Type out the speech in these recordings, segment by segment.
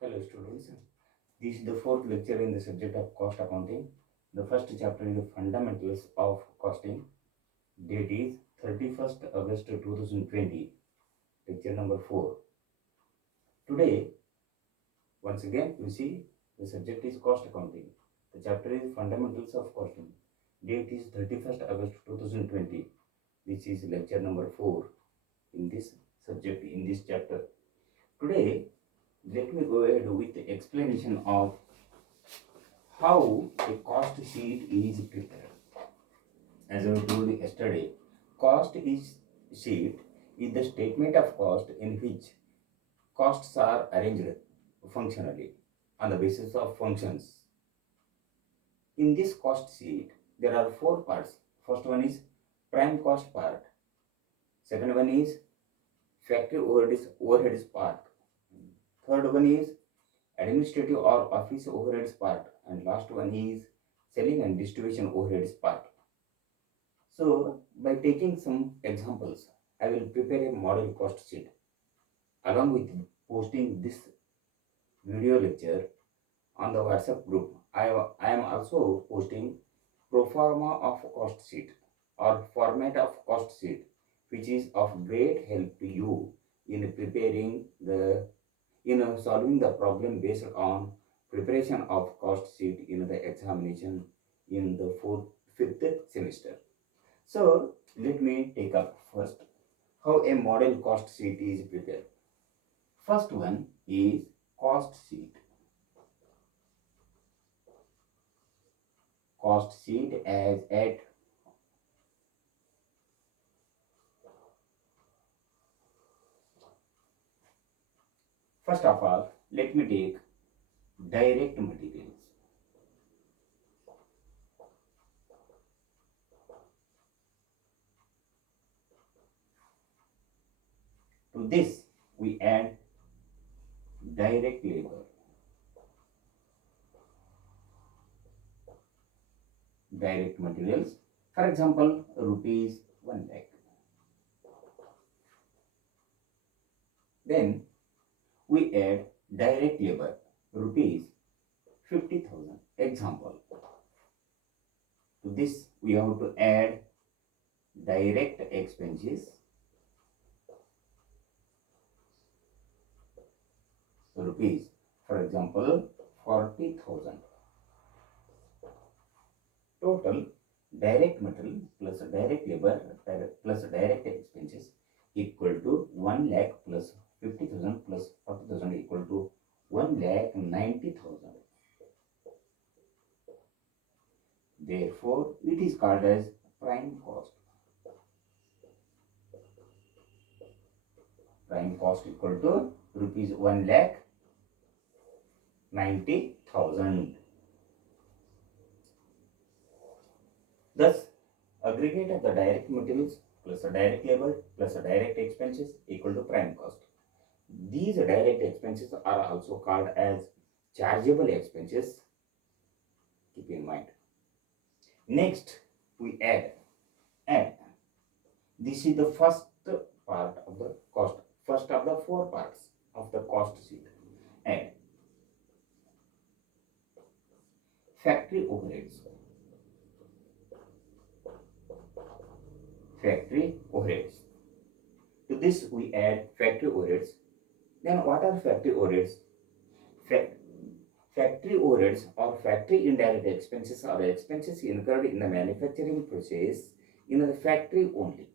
Hello students, this is the fourth lecture in the subject of cost accounting. The first chapter is the fundamentals of costing. Date is 31st August 2020, lecture number 4. Today, once again, you see the subject is cost accounting. The chapter is fundamentals of costing. Date is 31st August 2020. This is lecture number 4 in this subject, in this chapter. Today, let me go ahead with the explanation of how a cost sheet is prepared. As I told you yesterday, cost is sheet is the statement of cost in which costs are arranged functionally on the basis of functions. In this cost sheet, there are four parts. First one is prime cost part. Second one is factory overheads part. Third one is administrative or office overheads part. And last one is selling and distribution overheads part. So, by taking some examples, I will prepare a model cost sheet along with posting this video lecture on the WhatsApp group. I am also posting pro forma of cost sheet or format of cost sheet, which is of great help to you in preparing the solving the problem based on preparation of cost sheet in the examination in the fifth semester. So let me take up first how a model cost sheet is prepared. First one is cost sheet. Cost sheet as at first of all, let me take direct materials. To this we add direct labor. Direct materials, for example, rupees 1 lakh. Then we add direct labor, rupees 50,000. Example. To this we have to add direct expenses, rupees, for example, 40,000. Total direct material plus direct labor plus direct expenses equal to 1 lakh plus 50,000 plus 40,000 equal to 1 lakh 90,000. Therefore, it is called as prime cost. Prime cost equal to rupees 1 lakh 90,000. Thus, aggregate of the direct materials plus the direct labor plus the direct expenses equal to prime cost. These direct expenses are also called as chargeable expenses. Keep in mind. Next, we add. This is the first part of the cost. First of the four parts of the cost sheet. Add factory overheads. Factory overheads. To this we add factory overheads. Then what are factory overheads? Factory overheads or factory indirect expenses are expenses incurred in the manufacturing process in the factory only.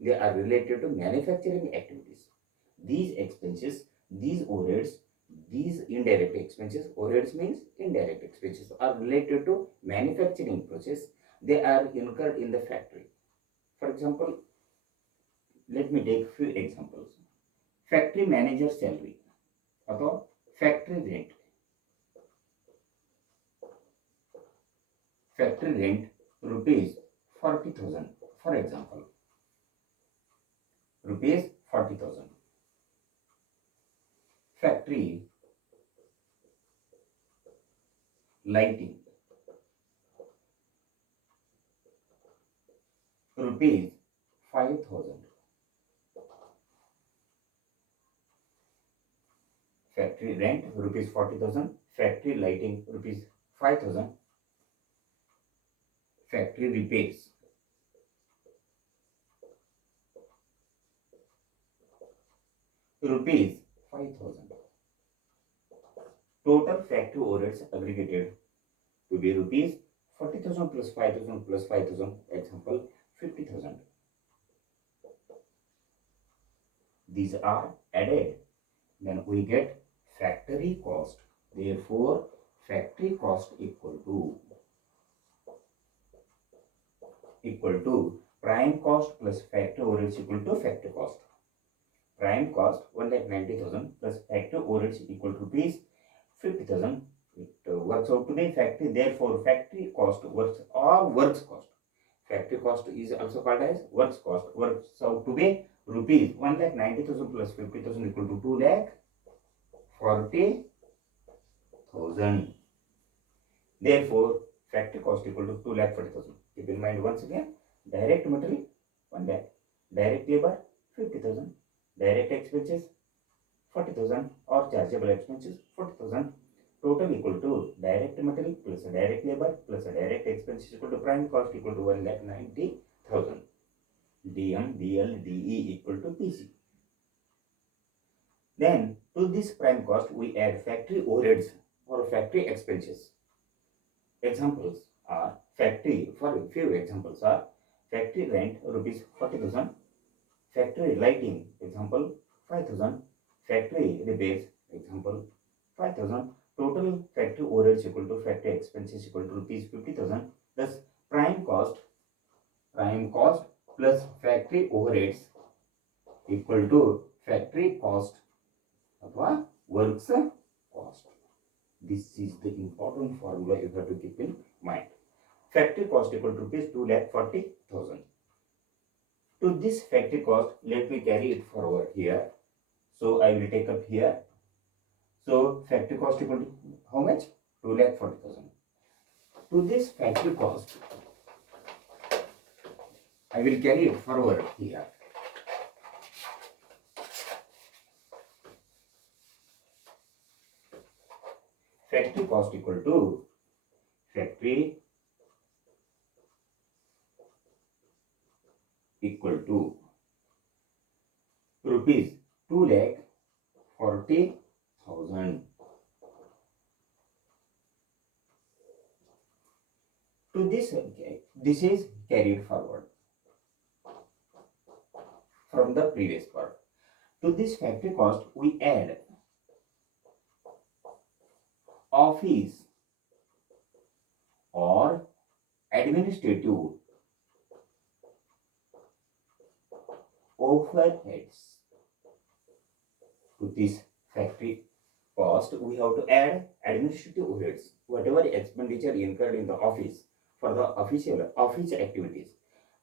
They are related to manufacturing activities. These expenses, these overheads, these indirect expenses, overheads means indirect expenses, are related to manufacturing process. They are incurred in the factory. For example, let me take few examples. Factory manager salary or factory rent. Factory rent rupees 40,000, for example. Rupees 40,000. Factory lighting rupees 5,000. factory rent rupees 40,000, factory lighting rupees 5,000, factory repairs rupees 5,000. Total factory overheads aggregated to be rupees 40,000 plus 5,000 plus 5,000, example 50,000. These are added. Then we get factory cost. Therefore, factory cost equal to prime cost plus factory overheads equal to factory cost. Prime cost 1,90,000 plus factory overheads equal to rupees 50,000. It works out to be factory. Therefore, factory cost works cost. Factory cost is also called as works cost. Works out to be rupees 1,90,000 plus 50,000 equal to 2,40,000. Therefore, factory cost equal to 2,40,000. Keep in mind once again, direct material 1 lakh, direct labor 50,000, direct expenses 40,000 or chargeable expenses 40,000. Total equal to direct material plus direct labor plus direct expenses equal to prime cost equal to 1,90,000. DM, DL, DE equal to PC. Then to this prime cost we add factory overheads or factory expenses. Examples are factory, for a few examples are factory rent rupees 40,000, factory lighting example 5,000, factory repairs example 5,000. Total factory overheads equal to factory expenses equal to rupees 50,000. Thus prime cost plus factory overheads equal to factory cost or works cost. This is the important formula you have to keep in mind. Factory cost equal to rupees 2,40,000. To this factory cost, let me carry it forward here. So I will take up here. So factory cost equal to how much? 2,40,000. To this factory cost, I will carry it forward here. Factory cost equal to factory equal to rupees 2,40,000. To this is carried forward from the previous part. To this factory cost we add office or administrative overheads. To this factory cost we have to add administrative overheads, whatever expenditure incurred in the office for the official office activities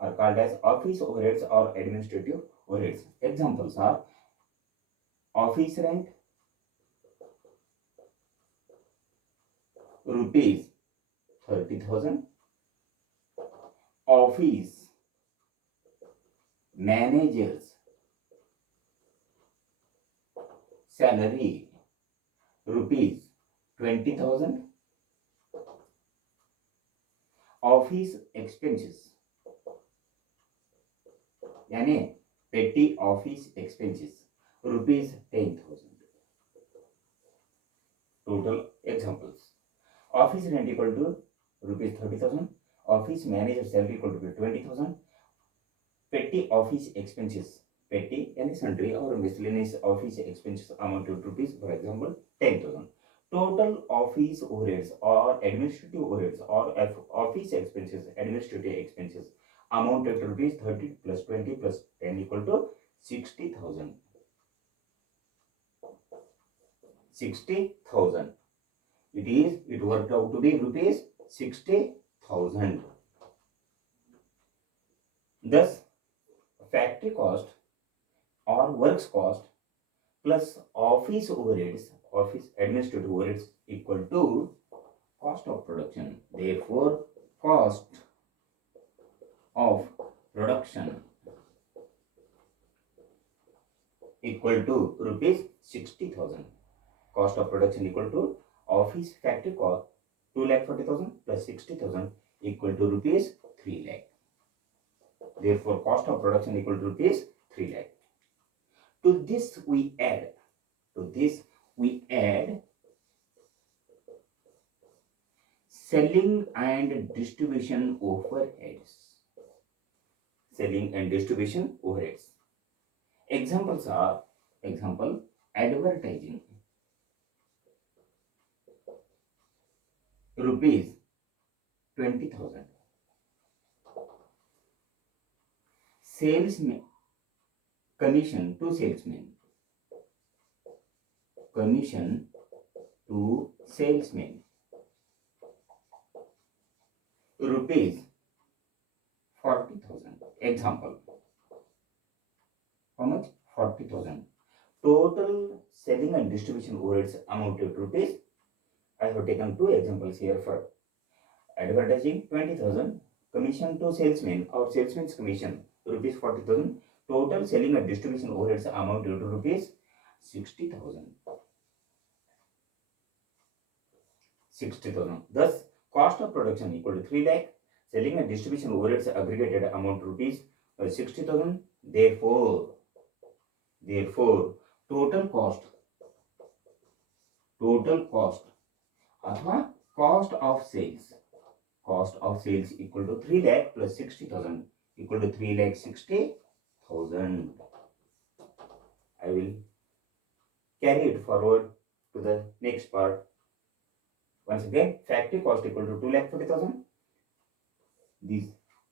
are called as office overheads or administrative overheads. Examples are office rent rupees 30,000, office managers salary rupees 20,000, office expenses यानी petty office expenses rupees 10,000. Total examples: office rent equal to rupees 30,000, office manager salary equal to 20,000, petty office expenses, petty and sundry or miscellaneous office expenses amounted to rupees, for example, 10,000. Total office overheads or administrative overheads or office expenses, administrative expenses amounted to rupees 30 plus 20 plus 10 equal to 60,000. 60,000. It worked out to be rupees 60,000. Thus, factory cost or works cost plus office overheads, office administrative overheads equal to cost of production. Therefore, cost of production equal to rupees 60,000. cost of production equal to office factory cost 2,40,000 plus 60,000 equal to rupees 3 lakh. Therefore, cost of production equal to rupees 3 lakh. To this we add selling and distribution overheads. Selling and distribution overheads. Examples are advertising rupees 20,000. Salesman commission to salesmen rupees 40,000. Example, how much? 40,000. Total selling and distribution overheads amounted to rupees. I have taken two examples here for advertising 20,000, commission to salesmen or salesman's commission rupees 40,000. Total selling and distribution overheads amounted to rupees 60,000. Thus, cost of production equal to 3 lakh. Selling and distribution overheads aggregated amount rupees 60,000. Therefore, total cost अथवा cost of sales equal to 3 lakh plus 60,000 equal to 3,60,000. I will carry it forward to the next part. Once again, factory cost equal to 2,40,000. These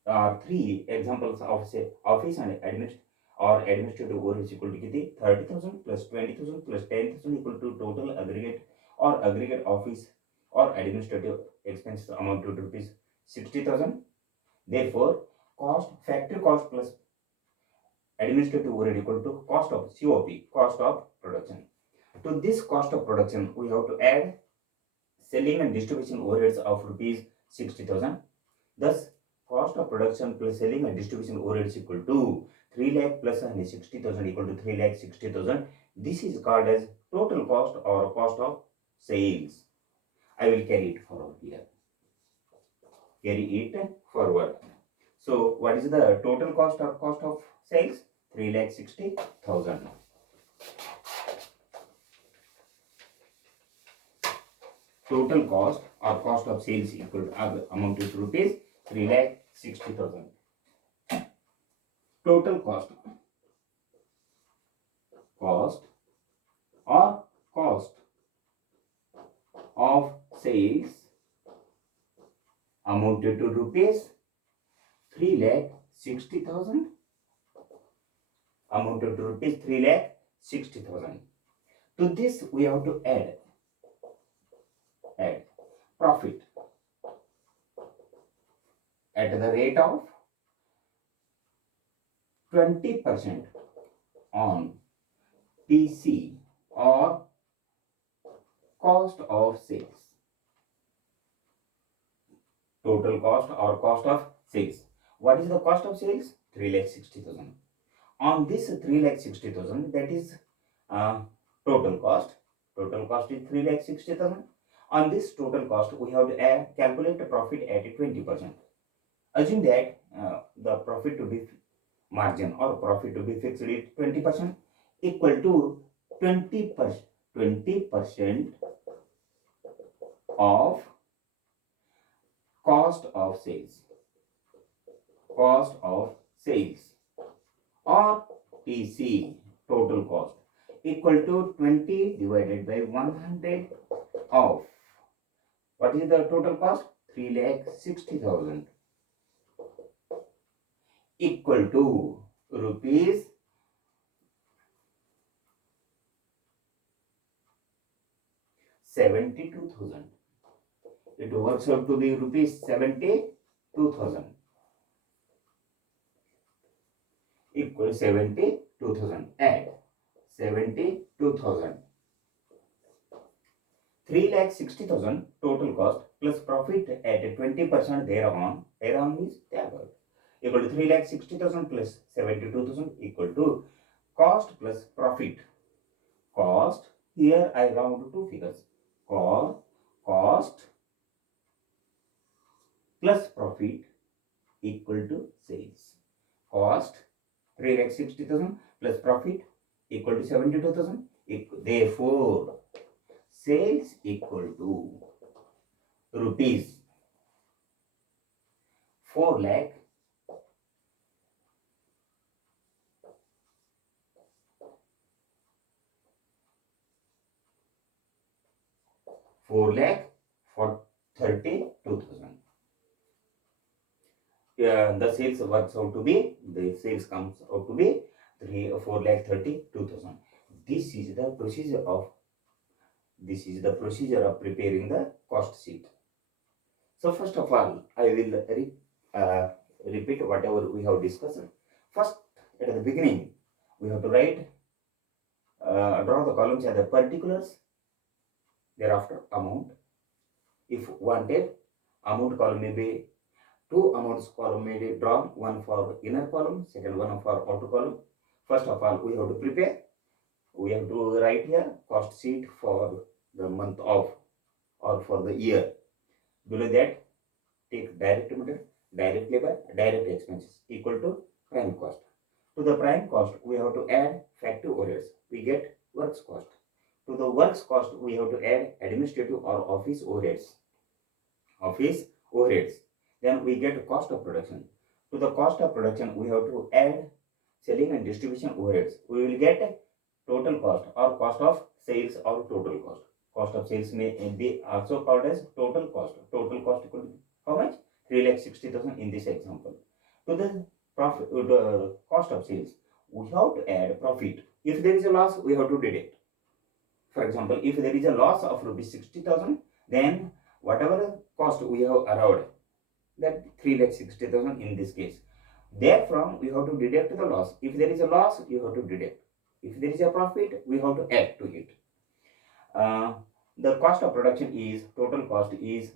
are three examples of say office and administrative overheads equal to 30,000 plus 20,000 plus 10,000 equal to total aggregate office or administrative expenses amount to rupees 60,000. Therefore, factory cost plus administrative overhead equal to cost of COP, cost of production. To this cost of production, we have to add selling and distribution overheads of rupees 60,000. Thus, cost of production plus selling and distribution overheads equal to 3 lakh plus 60,000 equal to 3,60,000. This is called as total cost or cost of sales. I will carry it forward here. So, what is the total cost or cost of sales? 3,60,000. Total cost or cost of sales equal to amounted to rupees 3,60,000. Total cost or cost of sales amounted to rupees 3,60,000. Amounted to rupees 3,60,000. To this we have to add profit at the rate of 20% on PC or cost of sales. Total cost or cost of sales. What is the cost of sales? 3,60,000. On this 3,60,000, that is total cost. Total cost is 3,60,000. On this total cost, we have to calculate the profit at 20%. Assume that the profit to be margin or profit to be fixed at 20% equal to 20% of cost of sales or TC, total cost, equal to 20 divided by 100 of what is the total cost? 3,60,000 equal to rupees 72,000. It works out to be rupees 72,000 equal 72,000. Add 72,000. 3,60,000 total cost plus profit at 20% thereon means thereabout equal to 3,60,000 plus 72,000 equal to cost plus profit. Cost Here I round two figures. Cost plus profit equal to sales. Cost 3,60,000 plus profit equal to 72,000. Therefore, sales equal to rupees 4 lakh 4 lakh for 32,000. The sales works out to be, the sales comes out to be 4 lakh 32,000. This is the procedure of preparing the cost sheet. So first of all, I will repeat whatever we have discussed. First, at the beginning, we have to write, draw the columns as the particulars. Thereafter, amount. If wanted, amount column may be two amounts column may be drawn, one for inner column, second one for outer column. First of all, we have to prepare. We have to write here cost sheet for the month of or for the year. Below that, take direct material, direct labor, direct expenses equal to prime cost. To the prime cost, we have to add factory overheads. We get works cost. To the works cost, we have to add administrative or office overheads. Then we get cost of production. To the cost of production, we have to add selling and distribution overheads. We will get total cost or cost of sales or total cost. Cost of sales may be also called as total cost. Total cost equal to how much? 3,60,000 in this example. To the profit, the cost of sales, we have to add profit. If there is a loss, we have to deduct. For example, if there is a loss of rupees 60,000, then whatever cost we have arrived, that 3,60,000 in this case. Therefrom, we have to deduct the loss. If there is a loss, you have to deduct. If there is a profit, we have to add to it. The cost of production is total cost is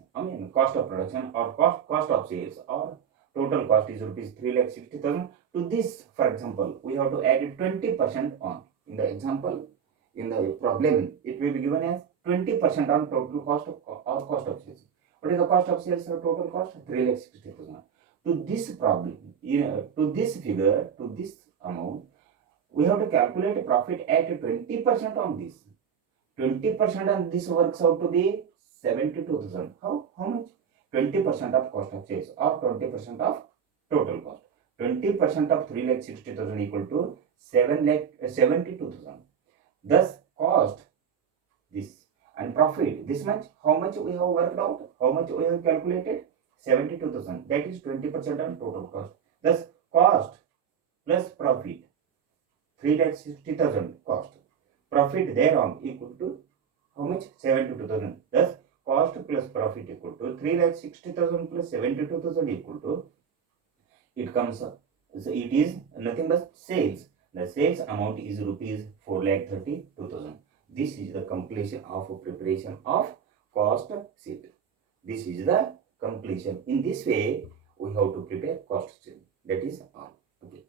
cost of production or cost of sales or total cost is rupees 3,60,000. To this, for example, we have to add 20% on. In the example, in the problem, it will be given as 20% on total cost of, or cost of sales. What is the cost of sales or total cost? 3,60,000. To this problem, to this figure, to this amount, we have to calculate profit at 20% on this. 20% on this works out to be 72,000. How much? 20% of cost of sales or 20% of total cost. 20% of 3,60,000 equal to 72,000. Thus, cost this and profit this much. How much we have worked out? How much we have calculated? 72,000. That is 20% on total cost. Thus, cost plus profit 3,60,000 cost. Profit thereon equal to how much? 72,000. Thus, cost plus profit equal to 3,60,000 plus 72,000 equal to, it comes, so it is nothing but sales. The sales amount is rupees 4,32,000. This is the completion of preparation of cost sheet. This is the completion. In this way, we have to prepare cost sheet. That is all. Okay.